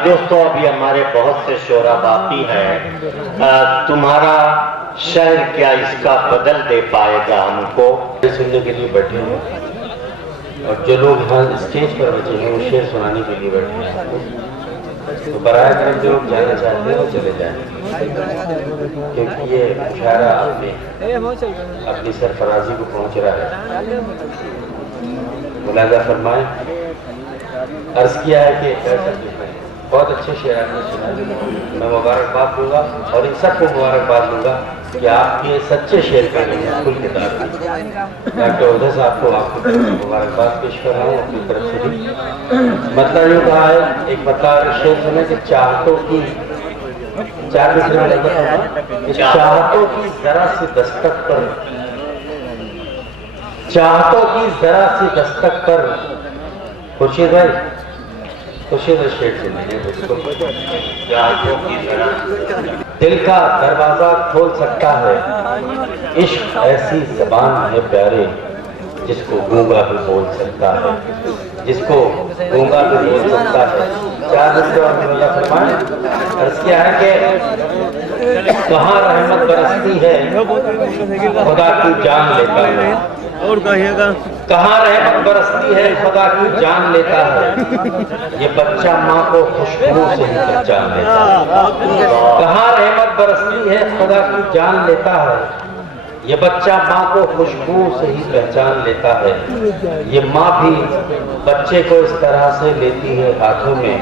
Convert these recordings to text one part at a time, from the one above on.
دوستوں ابھی ہمارے بہت سے شعرا باقی ہیں، تمہارا شہر کیا اس کا بدل دے پائے گا ہم کو؟ سننے کے لیے بیٹھے ہیں اور جو لوگ یہاں اسٹیج پر بیٹھے ہیں وہ شعر سنانے کے لیے بیٹھے ہیں، تو براہ کرم جو لوگ جانا چاہتے ہیں وہ چلے جائیں، کیونکہ یہ مشاعرہ اپنی سرفرازی کو پہنچ رہا ہے۔ ملاحظہ فرمائیں، عرض کیا ہے کہ بہت اچھے شعر آپ نے سنا، میں مبارکباد دوں گا اور ان سب کو مبارکباد دوں گا کہ آپ یہ سچے شعر کر رہے ہیں کل کتاب کی۔ ڈاکٹر عہدہ صاحب کو آپ کو مبارکباد پیش کر رہا ہوں اپنی طرف سے بھی۔ مطلب یہ کہا ہے، ایک مطلب شعر سنا کہ چاہتوں کی چاہتوں کی ذرا سی دستک پر، چاہتوں کی ذرا سی دستک پر خورشید بھائی خورشید شعر سنیے، دل کا دروازہ کھول سکتا ہے عشق، ایسی زبان ہے پیارے جس کو گونگا بھی بول سکتا ہے، جس کو گونگا بھی بول سکتا ہے۔ چار مجھے اور مجھے فرمائیں، عرض کیا ہے کہ کہاں رحمت برستی ہے خدا کی جان لیتا ہے، اور کہیے گا کہاں رحمت برستی ہے خدا کی جان لیتا ہے، یہ بچہ ماں کو خوشبو سے ہی پہچان لیتا ہے۔ کہاں رحمت برستی ہے خدا کی جان لیتا ہے، یہ بچہ ماں کو خوشبو سے ہی پہچان لیتا ہے، یہ ماں بھی بچے کو اس طرح سے لیتی ہے ہاتھوں میں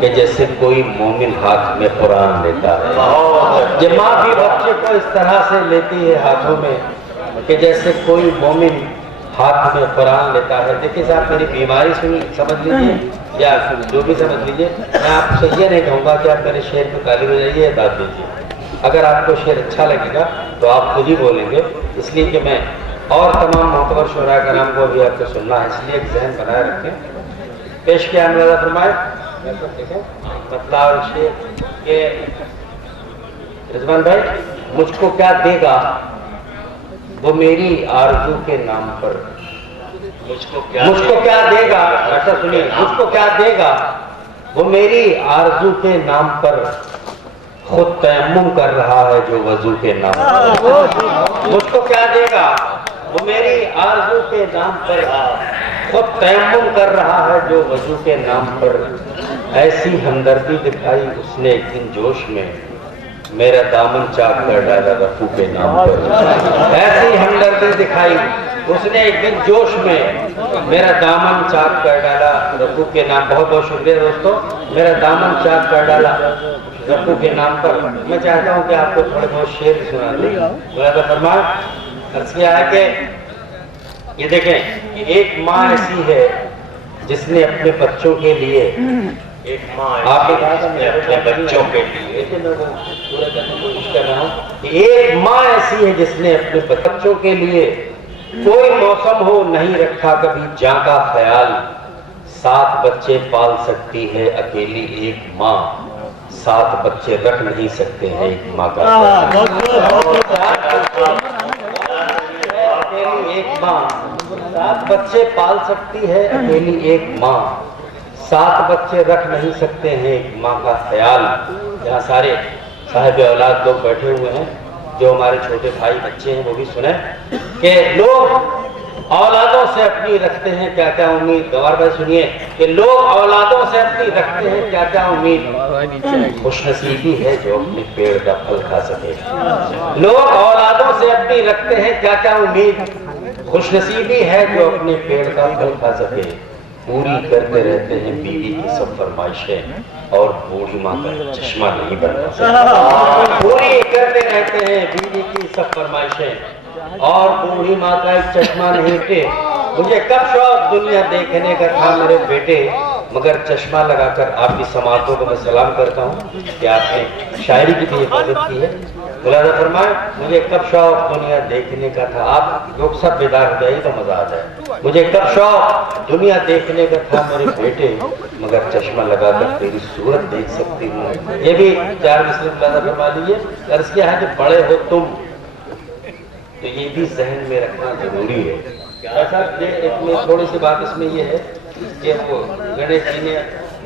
کہ جیسے کوئی مومن ہاتھ میں قرآن لیتا ہے، یہ ماں بھی بچے کو اس طرح سے لیتی ہے ہاتھوں میں کہ جیسے کوئی مومن ہاتھ میں قرآن لیتا ہے۔ دیکھیں صاحب، میری بیماری سمجھ لیجئے یا جو بھی سمجھ لیجئے، میں آپ سے یہ نہیں کہوں گا کہ آپ میرے شعر پہ تالی بجائیے یا داد دیجیے۔ اگر آپ کو شعر اچھا لگے گا تو آپ خود ہی بولیں گے، اس لیے کہ میں اور تمام معتبر شعراء کرام کو بھی آپ کو سننا ہے، اس لیے ایک ذہن بنائے رکھیں۔ پیش کیا ملاحظہ فرمائے، مطلب شعر کہ رضوان بھائی مجھ کو کیا دے گا وہ میری آرزو کے نام پر، مجھ کو کیا دے گا، ایسا سنیے، مجھ کو کیا دے گا وہ میری آرزو کے نام پر، خود تیمم کر رہا ہے جو وضو کے نام پر۔ مجھ کو کیا دے گا وہ میری آرزو کے نام پر، خود تیمم کر رہا ہے جو وضو کے نام پر، ایسی ہمدردی دکھائی اس نے ایک دن جوش میں، میرا دامن چاک کر ڈالا رفو کے نام پر۔ ایسی ہمدردی دکھائی اس نے ایک دن جوش میں، میرا دامن چاک کر ڈالا رفو کے نام۔ بہت بہت شکریہ دوستو، میرا دامن چاک کر ڈالا رفو کے نام پر۔ میں چاہتا ہوں کہ آپ کو تھوڑے بہت شعر سنا دیں۔ ملاحظہ فرمائیں، عرض کیا ہے کہ یہ دیکھیں کہ ایک ماں ایسی ہے جس نے اپنے بچوں کے لیے، ایک ماں آپ کے پاس اپنے بچوں کے لیے، ایک ماں ایسی ہے جس نے اپنے بچوں کے لیے کوئی موسم ہو نہیں رکھا کبھی جاں کا خیال، 7 بچے پال سکتی ہے اکیلی ایک ماں، 7 بچے رکھ نہیں سکتے ہیں ایک ماں کا اکیلی ایک ماں، 7 بچے پال سکتی ہے اکیلی ایک ماں، 7 بچے رکھ نہیں سکتے ہیں ایک ماں کا خیال۔ یہاں سارے صاحب اولاد لوگ بیٹھے ہوئے ہیں، جو ہمارے چھوٹے بھائی بچے ہیں وہ بھی سنیں کہ لوگ اولادوں سے اپنی رکھتے ہیں کیا کیا امید۔ گوار بھائی سنیے کہ لوگ اولادوں سے اپنی رکھتے ہیں کیا کیا امید، خوش نصیبی ہے جو اپنے پیڑ کا پھل کھا سکے۔ لوگ اولادوں سے اپنی رکھتے ہیں کیا کیا امید، خوش نصیبی ہے جو اپنے پیڑ کا پھل کھا سکے، پوری کرتے رہتے ہیں بیوی کی سب فرمائشیں اور بوڑھی ماں کا چشمہ نہیں بنتا سکتا۔ پوری کرتے رہتے ہیں بیوی کی سب فرمائشیں اور بوڑھی ماں کا ایک چشمہ نہیں کہ مجھے کب شوق دنیا دیکھنے کا تھا میرے بیٹے، مگر چشمہ لگا کر آپ کی سماعتوں کو میں سلام کرتا ہوں کہ آپ نے شاعری کی بھی حفاظت کی ہے۔ ملاحظہ فرمائیں، مجھے کب شوق دنیا دیکھنے کا تھا، آپ لوگ سب بیدار ہو جائیے تو مزہ آ جائے۔ مجھے کب شوق دنیا دیکھنے کا تھا میرے بیٹے، مگر چشمہ لگا کر تیری صورت دیکھ سکتی ہوں۔ یہ بھی 4 مصرے ملاحظہ فرما لیجیے۔ عرض کیا ہے کہ بڑے ہو تم، تو یہ بھی ذہن میں رکھنا ضروری ہے۔ ایسا تھوڑی سی بات اس میں یہ ہے کہ وہ گنیش جی نے